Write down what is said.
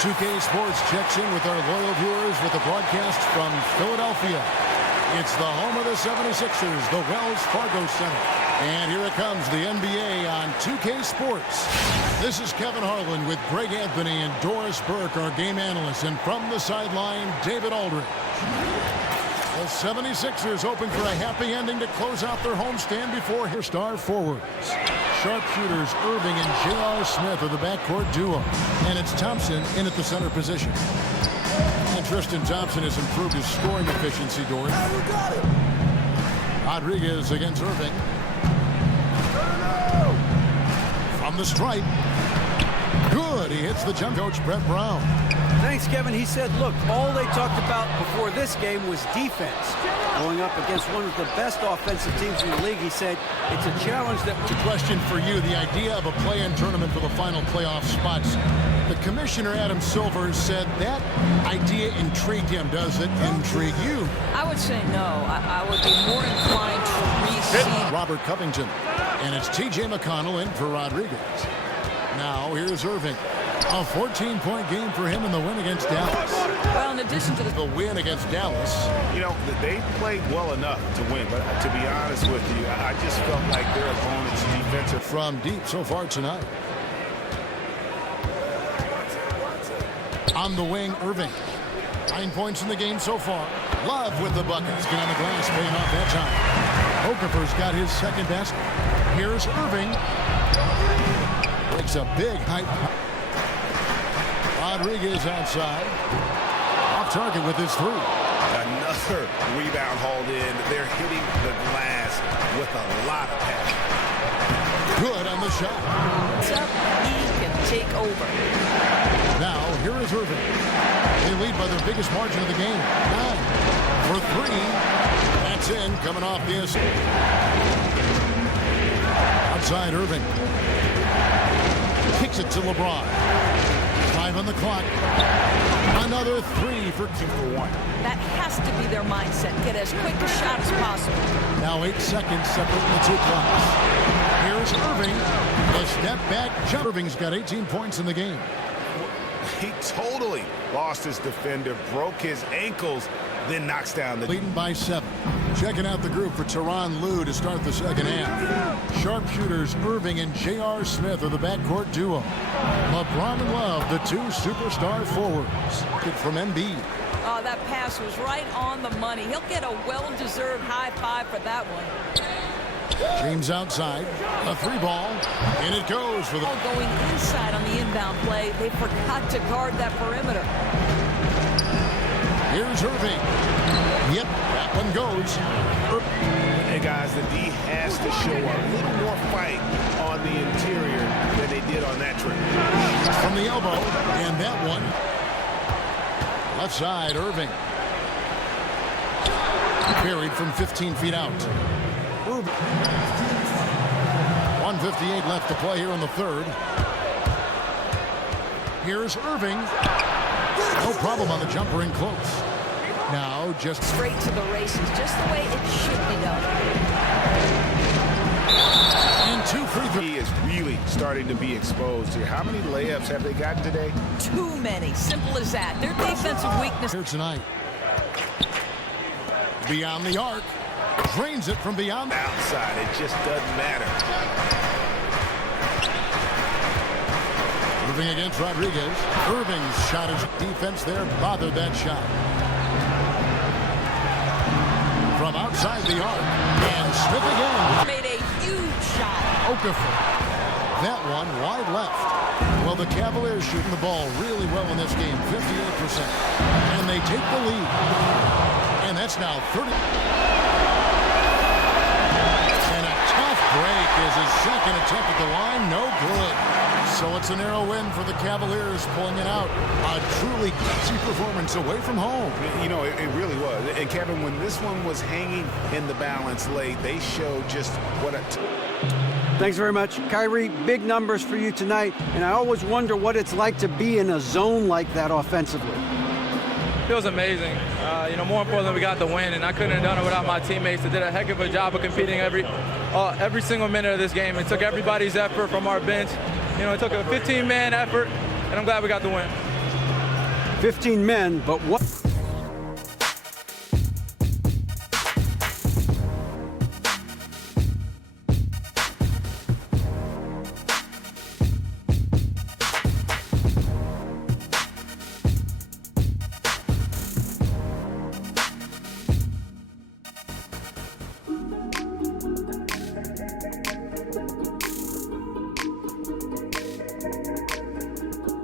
2K Sports checks in with our loyal viewers with a broadcast from Philadelphia. It's the home of the 76ers, the Wells Fargo Center. And here it comes, the NBA on 2K Sports. This is Kevin Harlan with Greg Anthony and Doris Burke, our game analysts. And from the sideline, David Aldridge. The 76ers hoping for a happy ending to close out their homestand before their star forwards. Sharpshooters Irving and J.R. Smith are the backcourt duo. And it's Thompson in at the center position. And Tristan Thompson has improved his scoring efficiency, Dory. Rodriguez against Irving. From the stripe. Good. He hits the jump. Coach Brett Brown. Thanks, Kevin. He said, look, all they talked about before this game was defense. Going up against one of the best offensive teams in the league, he said, it's a challenge that... A question for you, the idea of a play-in tournament for the final playoff spots. The commissioner, Adam Silver, said that idea intrigued him. Does it intrigue you? I would say no. I would be more inclined to reseed. Robert Covington. And it's T.J. McConnell in for Rodriguez. Now, here's Irving. A 14-point game for him in the win against Dallas. Well, in addition to the win against Dallas. You know, they played well enough to win, but to be honest with you, I just felt like their opponent's defensive. From deep so far tonight. On the wing, Irving. 9 points in the game so far. Love with the buckets. Get on the glass, paying off that time. Okafor's got his second basket. Here's Irving. Breaks a big height. Rodriguez outside. Off target with his three. Another rebound hauled in. They're hitting the glass with a lot of passion. Good on the shot. he can take over. Now, here is Irving. They lead by their biggest margin of the game. 9 for 3. That's in, coming off the assist. Outside Irving. Kicks it to LeBron. 5 on the clock. Another 3 for 2-for-1. That has to be their mindset. Get as quick a shot as possible. Now 8 seconds separating the two clocks. Here's Irving. A step back jump. Irving's got 18 points in the game. He totally lost his defender, broke his ankles, then knocks down the... Leading by 7. Checking out the group for Tyronn Lue to start the second half. Sharpshooters Irving and J.R. Smith are the backcourt duo. LeBron and Love, the two superstar forwards. Good from Embiid. Oh, that pass was right on the money. He'll get a well-deserved high five for that one. James outside. A 3 ball. And it goes for the... Going inside on the inbound play. They forgot to guard that perimeter. Here's Irving. Yep, that one goes. Hey, guys, the D has to show a little more fight on the interior than they did on that trip. From the elbow. And that one. Left side, Irving. Buried from 15 feet out. Irving. 1:58 left to play here in the third. Here's Irving. No problem on the jumper in close. Now just straight to the races, just the way it should be done. And 2 free throws. He is really starting to be exposed here. How many layups have they gotten today? Too many. Simple as that. Their defensive weakness here tonight. Beyond the arc. Drains it from beyond. Outside, it just doesn't matter. Irving against Rodriguez. Irving's shot is defense there. Bothered that shot. From outside the arc. And Smith again. Made a huge shot. Okafor. That one wide left. Well, the Cavaliers shooting the ball really well in this game. 58%. And they take the lead. And that's now 30. Break is his second attempt at the line. No good. So it's a narrow win for the Cavaliers, pulling it out. A truly gutsy performance away from home. You know, it really was. And Kevin, when this one was hanging in the balance late, they showed just what a... Thanks very much. Kyrie, big numbers for you tonight. And I always wonder what it's like to be in a zone like that offensively. Feels amazing. More importantly, we got the win, and I couldn't have done it without my teammates. They did a heck of a job of competing every single minute of this game. It took everybody's effort from our bench. It took a 15-man effort, and I'm glad we got the win. 15 men, but what?